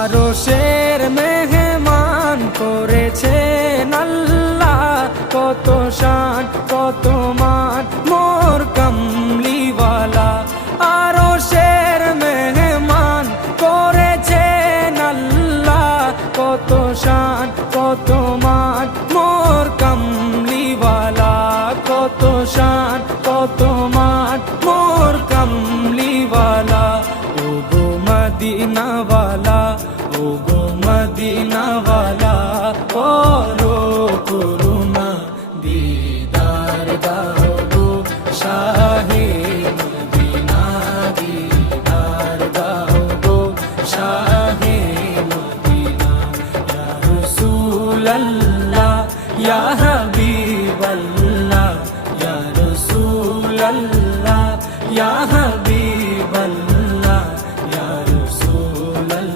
আরশের মেহমান করেছেন আল্লাহ, কত শান কত মান মোর কামলিওয়ালা। আরশের মেহমান করেছেন আল্লাহ, কত শান কত মান মোর কামলিওয়ালা, কত শান কত মান মোর কামলিওয়ালা। ও গো মদিনাওয়ালা, ও গো মদিনাওয়ালা, করো করুণা দিদার দাও গো শাহে